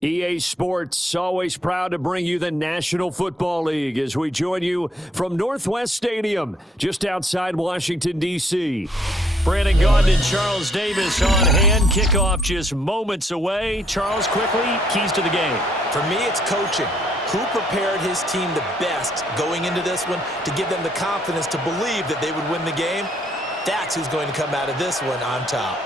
EA Sports, always proud to bring you the National Football League as we join you from Northwest Stadium, just outside Washington, D.C. Brandon Gaudin and Charles Davis on hand. Kickoff just moments away. Charles, quickly, keys to the game. For me, it's coaching. Who prepared his team the best going into this one to give them the confidence to believe that they would win the game? That's who's going to come out of this one on top.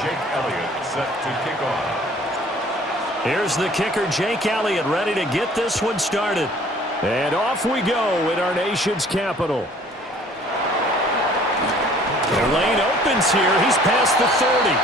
Jake Elliott set to kick off. Here's the kicker, Jake Elliott, ready to get this one started. And off we go in our nation's capital. The lane opens here. He's past the 30.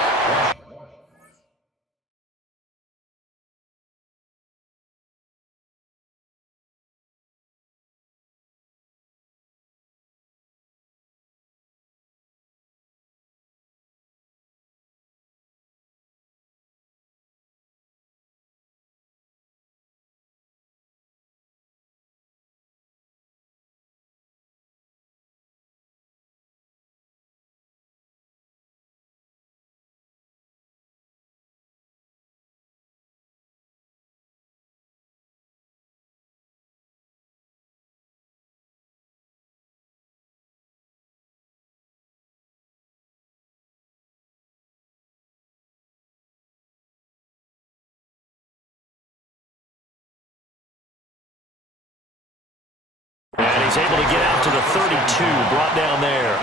And he's able to get out to the 32, brought down there.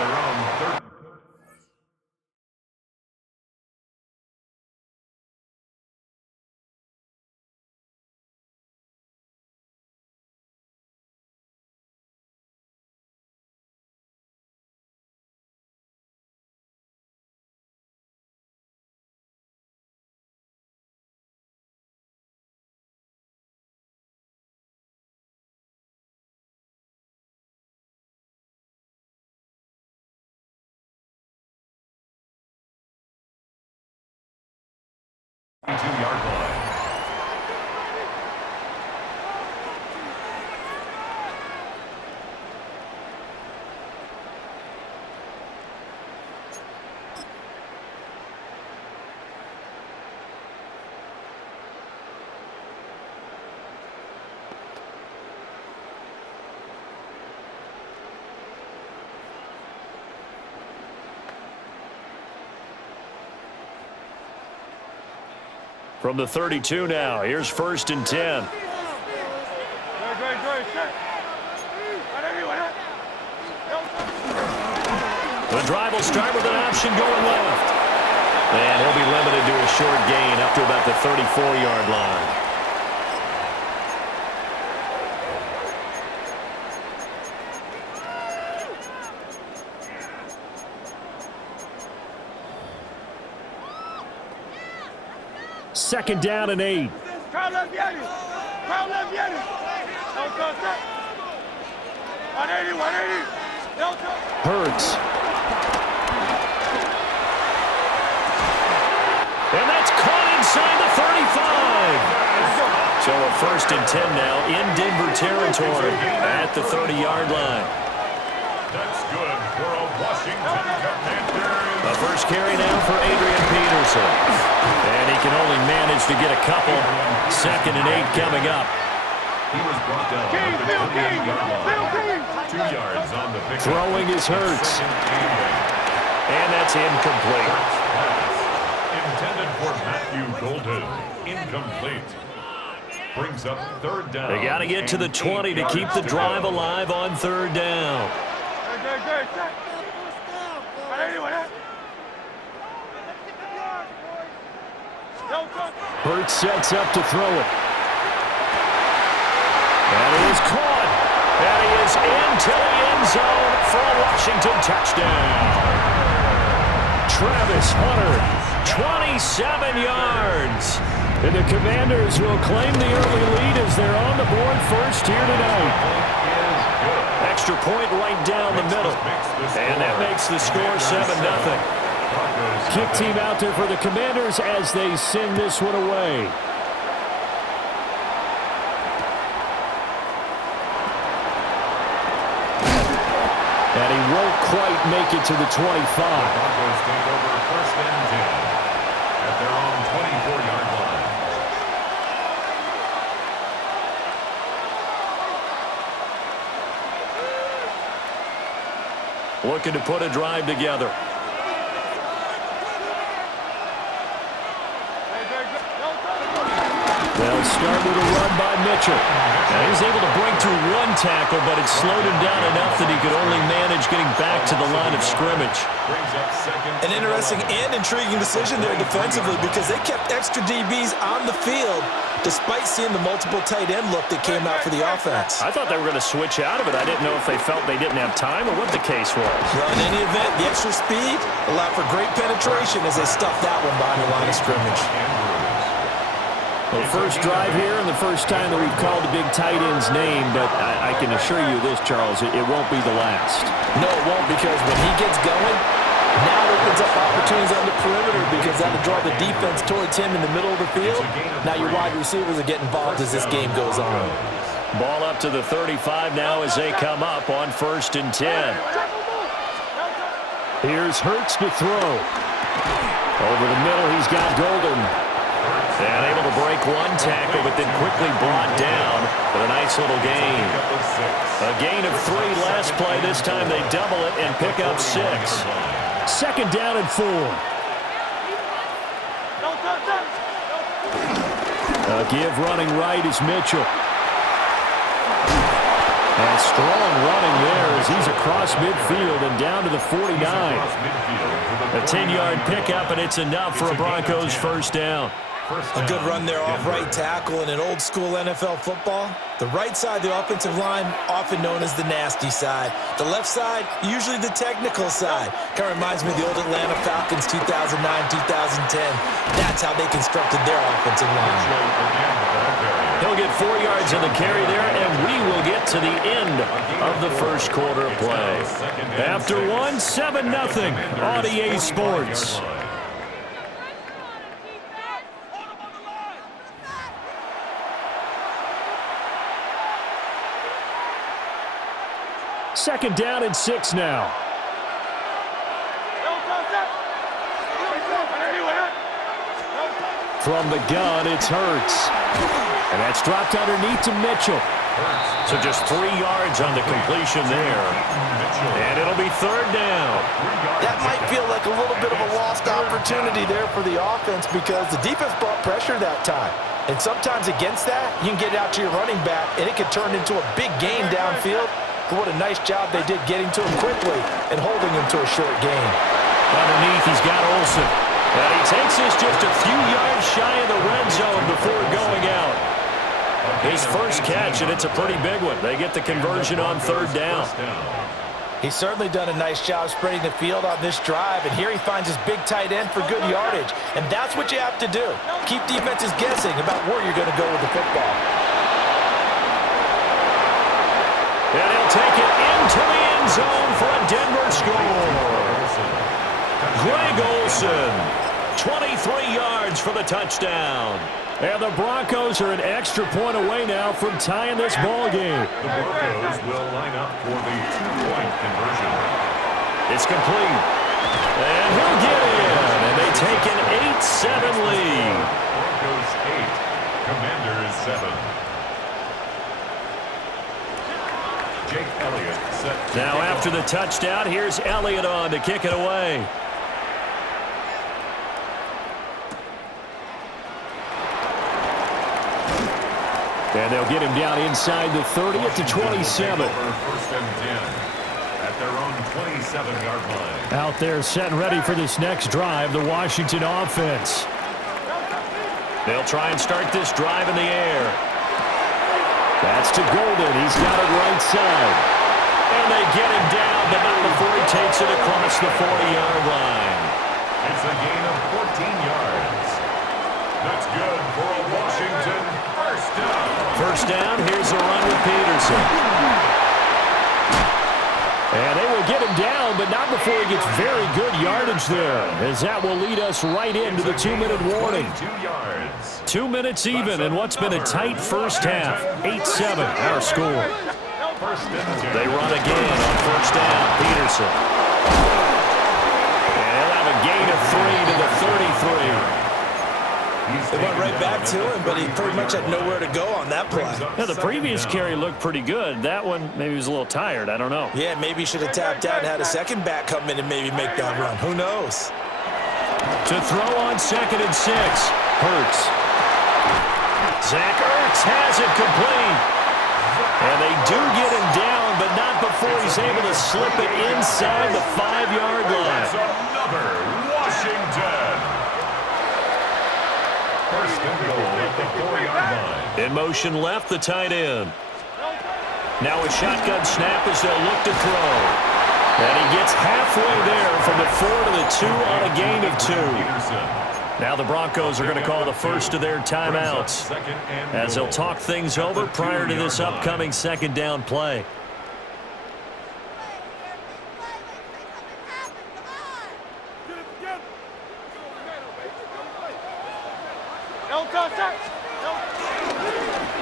Yard line. From the 32 now, here's 1st and 10. The drive will start with an option going left. And he'll be limited to a short gain up to about the 34-yard line. Second down and 8. Hurts. And that's caught inside the 35. So a 1st and 10 now in Denver territory at the 30-yard line. That's good for a Washington Commanders. The first carry now for Adrian Peterson. And he can only manage to get a couple. 2nd and 8 coming up. He was brought down at the 28-yard line. 2 yards on the pick. Throwing is Hurts. And that's incomplete. Intended for Matthew Golden. Incomplete. Brings up 3rd down. They got to get to the 20 to keep the drive alive on 3rd down. Hurts sets up to throw it. And it is caught. And he is into the end zone for a Washington touchdown. Travis Hunter, 27 yards. And the Commanders will claim the early lead as they're on the board first here tonight. Extra point right down the middle. And that makes the score 7-0. Kick team out there for the Commanders as they send this one away. And he won't quite make it to the 25. Broncos take over 1st and 10 at their own 24-yard line. Looking to put a drive together. They'll start with a run by Mitchell. Now he's able to break through one tackle, but it slowed him down enough that he could only manage getting back to the line of scrimmage. An interesting and intriguing decision there defensively because they kept extra DBs on the field despite seeing the multiple tight end look that came out for the offense. I thought they were going to switch out of it. I didn't know if they felt they didn't have time or what the case was. Well, in any event, the extra speed allowed for great penetration as they stuffed that one behind the line of scrimmage. Well, first drive here and the first time that we've called the big tight end's name, but I can assure you this, Charles, it won't be the last. No, it won't, because when he gets going, now it opens up opportunities on the perimeter because that'll draw the defense towards him in the middle of the field. Now your wide receivers are getting involved as this game goes on. Ball up to the 35 now as they come up on 1st and 10. Here's Hurts to throw. Over the middle, he's got Golden. And able to break one tackle, but then quickly brought down. But a nice little gain. A gain of 3 last play. This time they double it and pick up 6. 2nd down and 4. A give running right is Mitchell. And strong running there as he's across midfield and down to the 49. A 10-yard pickup, and it's enough for a Broncos 1st down. A good run there off right tackle in an old-school NFL football. The right side of the offensive line, often known as the nasty side. The left side, usually the technical side. Kind of reminds me of the old Atlanta Falcons 2009, 2010. That's how they constructed their offensive line. He'll get 4 yards on the carry there, and we will get to the end of the first quarter of play. After one, 7-0 on EA Sports. Second down and 6 now. From the gun, it's Hurts. And that's dropped underneath to Mitchell. So just 3 yards on the completion there. And it'll be 3rd down. That might feel like a little bit of a lost opportunity there for the offense because the defense brought pressure that time. And sometimes against that, you can get out to your running back, and it can turn into a big gain downfield. But what a nice job they did getting to him quickly and holding him to a short gain. Underneath, he's got Olsen. And he takes this just a few yards shy of the red zone before going out. His first catch, and it's a pretty big one. They get the conversion on 3rd down. He's certainly done a nice job spreading the field on this drive, and here he finds his big tight end for good yardage. And that's what you have to do. Keep defenses guessing about where you're going to go with the football. And he'll take it into the end zone for a Denver score. Greg Olsen, 23 yards for the touchdown. And the Broncos are an extra point away now from tying this ball game. The Broncos will line up for the 2-point conversion. It's complete. And he'll get in. And they take an 8-7 lead. Broncos 8, Commanders 7. Jake Elliott set. Now after the touchdown, here's Elliott on to kick it away. And they'll get him down inside the 30 at the 27. 1st and 10 at their own 27-yard line. Out there set and ready for this next drive, the Washington offense. They'll try and start this drive in the air. That's to Golden. He's got it right side. And they get him down, but not before he takes it across the 40-yard line. It's a gain of 14 yards. That's good for a Washington first down. First down, here's a run with Peterson. And they will get him down, but not before he gets very good yardage there, as that will lead us right into the 2-minute warning. 2 yards. 2 minutes even in what's been a tight first half. 8-7 our score. first and 10. They run again on first down. Peterson. And he'll have a gain of 3 to the 33. They went right back to him, but he pretty much had nowhere to go on that play. Yeah, the previous carry looked pretty good. That one, maybe he was a little tired. I don't know. Yeah, maybe he should have tapped out and had a second back come in and maybe make that run. Who knows? To throw on 2nd and 6. Hurts. Zach Ertz has it complete. And they do get him down, but not before he's able to slip it inside the 5-yard line. That's another Washington. First and goal at the 4-yard line. In motion left, the tight end. Now a shotgun snap as they'll look to throw. And he gets halfway there from the 4 to the 2 on a gain of 2. Now the Broncos are going to call the first of their timeouts as they'll talk things over prior to this upcoming second down play.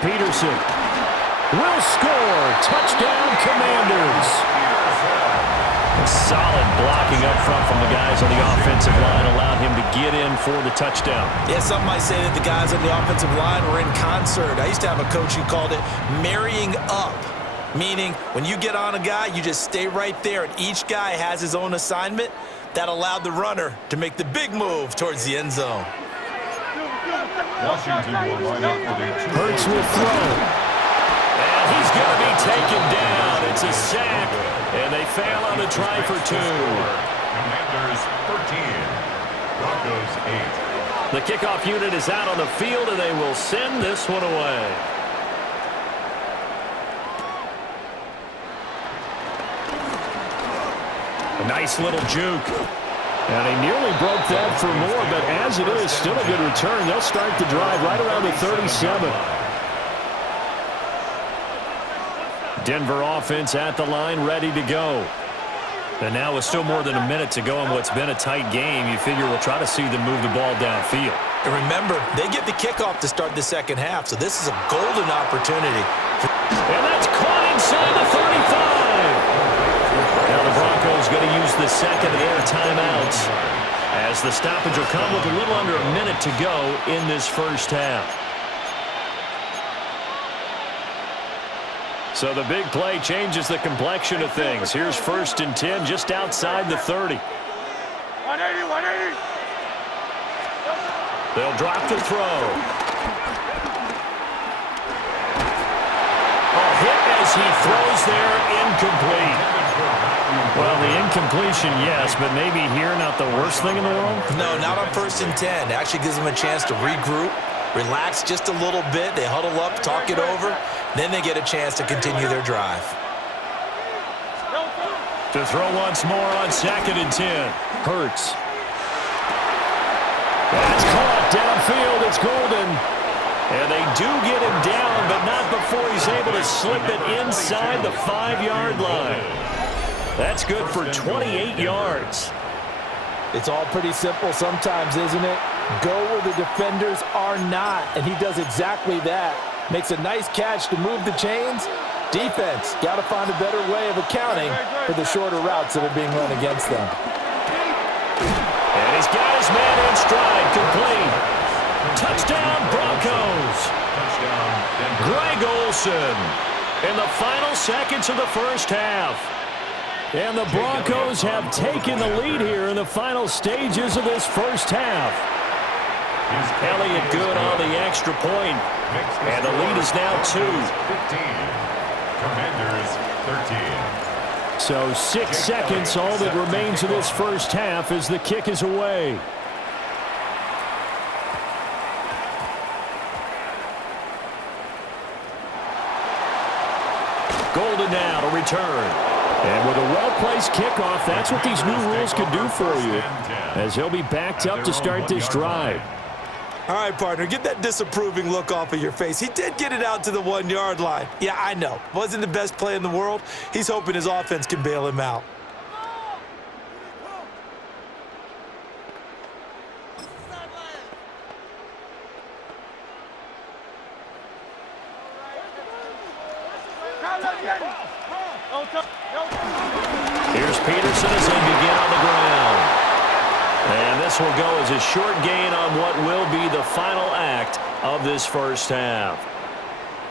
Peterson will score. Touchdown, Commanders. Solid blocking up front from the guys on the offensive line allowed him to get in for the touchdown. Yeah, some might say that the guys on the offensive line were in concert. I used to have a coach who called it marrying up, meaning when you get on a guy, you just stay right there, and each guy has his own assignment. That allowed the runner to make the big move towards the end zone. Washington will line up for the 2. Hurts will throw. And he's going to be taken down. It's a sack, and they fail on the try for 2. Commanders 13, Broncos 8. The kickoff unit is out on the field, and they will send this one away. A nice little juke. And he nearly broke that for more, but as it is, still a good return. They'll start the drive right around the 37. Denver offense at the line, ready to go. And now with still more than a minute to go in what's been a tight game, you figure we'll try to see them move the ball downfield. And remember, they get the kickoff to start the second half, so this is a golden opportunity. And that's caught inside the 35. Now the Broncos going to use the second of their timeouts as the stoppage will come with a little under a minute to go in this first half. So the big play changes the complexion of things. Here's 1st and 10 just outside the 30. 180. They'll drop to throw. A hit as he throws there, incomplete. Well, the incompletion, yes, but maybe here not the worst thing in the world? No, not on 1st and 10. It actually gives them a chance to regroup, relax just a little bit. They huddle up, talk it over. Then they get a chance to continue their drive. To throw once more on 2nd and 10. Hurts. That's caught downfield. It's Golden. And they do get him down, but not before he's able to slip it inside the 5-yard line. That's good for 28 yards. It's all pretty simple sometimes, isn't it? Go where the defenders are not, and he does exactly that. Makes a nice catch to move the chains. Defense, got to find a better way of accounting for the shorter routes that are being run against them. And he's got his man in stride, complete. Touchdown, Broncos. Greg Olsen in the final seconds of the first half. And the Broncos have taken the lead here in the final stages of this first half. Elliott good on the extra point. And the lead is now 2. 15. Commanders 13. So 6 seconds, all that remains of this first half as the kick is away. Golden now to return. And with a well-placed kickoff, that's what these new rules can do for you, as he'll be backed up to start this drive. All right, partner, get that disapproving look off of your face. He did get it out to the 1-yard line. Yeah, I know. Wasn't the best play in the world. He's hoping his offense can bail him out. Here's Peterson as they begin on the ground. And this will go as a short gain on what will be the final act of this first half.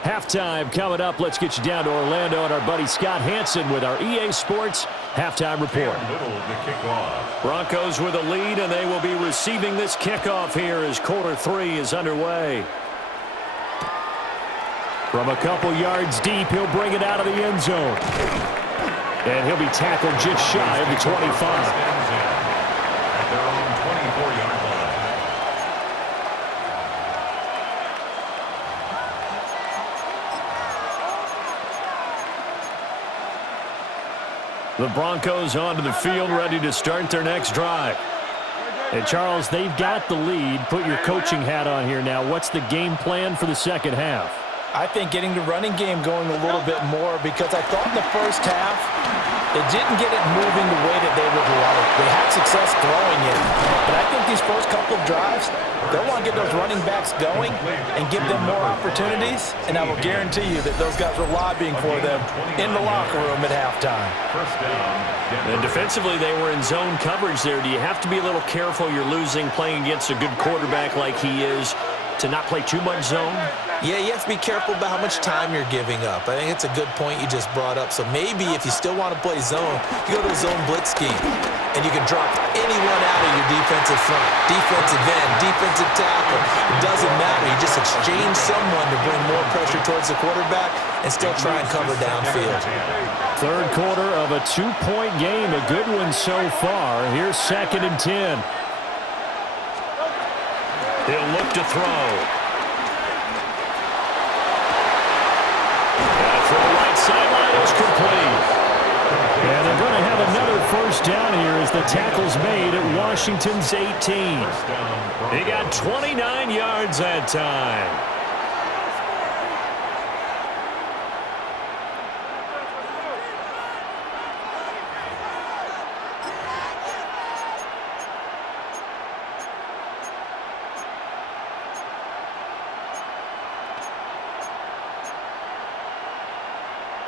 Halftime coming up. Let's get you down to Orlando and our buddy Scott Hansen with our EA Sports Halftime Report. Middle of the kickoff. Broncos with a lead, and they will be receiving this kickoff here as quarter 3 is underway. From a couple yards deep, he'll bring it out of the end zone. And he'll be tackled just shy of the 25. At their own 24-yard line. The Broncos onto the field, ready to start their next drive. And, Charles, they've got the lead. Put your coaching hat on here now. What's the game plan for the second half? I think getting the running game going a little bit more, because I thought in the first half they didn't get it moving the way that they would like. They had success throwing it, but I think these first couple of drives, they'll want to get those running backs going and give them more opportunities, and I will guarantee you that those guys were lobbying for them in the locker room at halftime. First down. And defensively, they were in zone coverage there. Do you have to be a little careful? You're losing, playing against a good quarterback like he is, to not play too much zone? Yeah, you have to be careful about how much time you're giving up. I think it's a good point you just brought up. So maybe if you still want to play zone, you go to a zone blitz scheme, and you can drop anyone out of your defensive front, defensive end, defensive tackle. It doesn't matter. You just exchange someone to bring more pressure towards the quarterback and still try and cover downfield. Third quarter of a 2-point game, a good one so far. Here's 2nd and 10. He'll look to throw. That throw right sideline is complete. And they're going to have another first down here as the tackle's made at Washington's 18. He got 29 yards that time.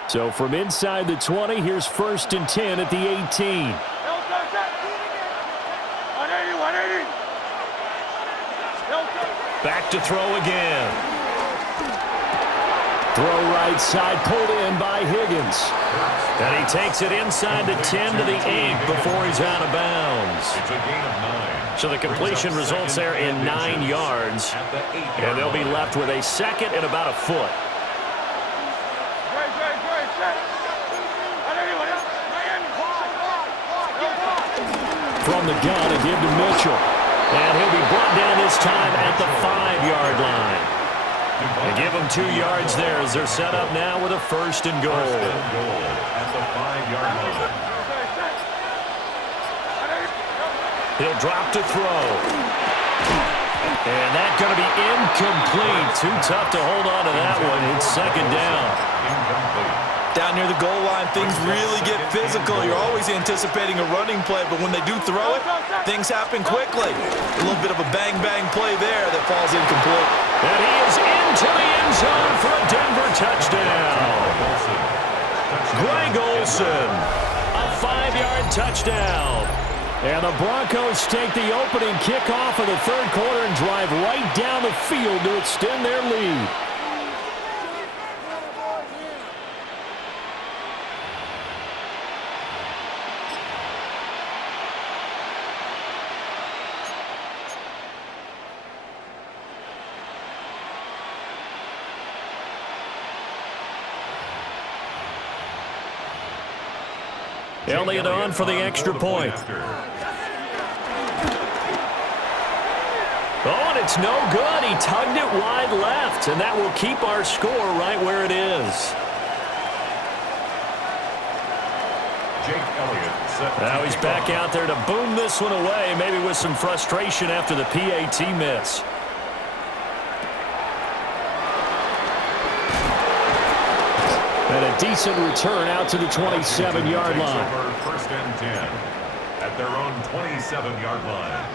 So from inside the 20, here's 1st and 10 at the 18. Back to throw again. Throw right side, pulled in by Higgins. And he takes it inside the 10 to the 8 before he's out of bounds. It's a gain of 9. So the completion results there in 9 yards. And they'll be left with a 2nd and about a foot. From the gun, a give to Mitchell. And he'll be brought down this time at the 5-yard line. They give him 2 yards there as they're set up now with a 1st and goal. At the 5-yard line. He'll drop to throw. And that's going to be incomplete. Too tough to hold on to that one. It's 2nd down. Incomplete. Down near the goal line, things really get physical. You're always anticipating a running play, but when they do throw it, things happen quickly. A little bit of a bang-bang play there that falls incomplete. And he is into the end zone for a Denver touchdown. Greg Olsen, a 5-yard touchdown. And the Broncos take the opening kickoff of the third quarter and drive right down the field to extend their lead. Elliott on for the extra point. Oh, and it's no good. He tugged it wide left, and that will keep our score right where it is. Jake Elliott set. Now he's back out there to boom this one away, maybe with some frustration after the PAT miss. And a decent return out to the 27-yard line. 1st and 10 at their own 27-yard line.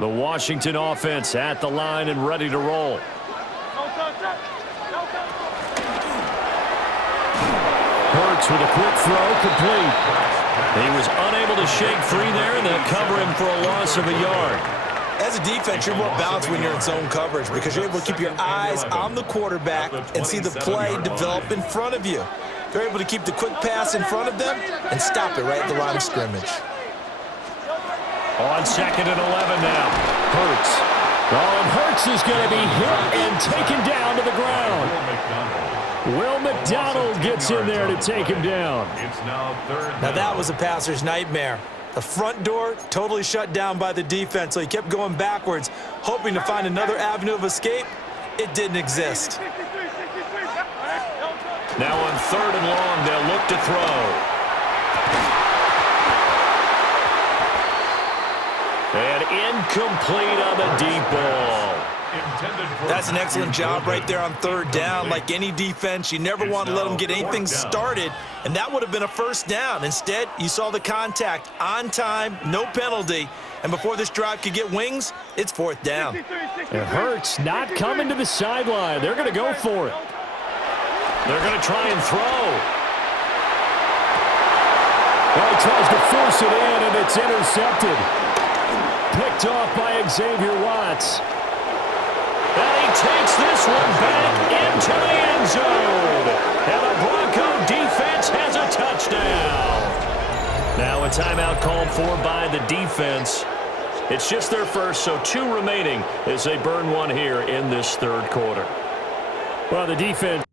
The Washington offense at the line and ready to roll. Hurts with a quick throw, complete. He was unable to shake free there, and they'll cover him for a loss of a yard. As a defense, you're more balanced when you're in zone coverage because you're able to keep your eyes on the quarterback and see the play develop in front of you. They're able to keep the quick pass in front of them and stop it right at the line of scrimmage. On 2nd and 11 now. Hurts. Oh, and Hurts is going to be hit and taken down to the ground. Will McDonald gets in there to take him down. Now that was a passer's nightmare. The front door totally shut down by the defense, so he kept going backwards, hoping to find another avenue of escape. It didn't exist. Now on 3rd and long, they'll look to throw. And incomplete on the deep ball. That's an excellent job right there on 3rd down. Like any defense, you never want to let them get anything started, and that would have been a 1st down. Instead, you saw the contact on time, no penalty, and before this drive could get wings, it's 4th down. It hurts not coming to the sideline. They're going to go for it. They're going to try and throw. Well, he tries to force it in, and it's intercepted. Picked off by Xavier Watts. And he takes this one back into the end zone. And the Bronco defense has a touchdown. Now a timeout called for by the defense. It's just their first, so 2 remaining as they burn one here in this 3rd quarter. Well, the defense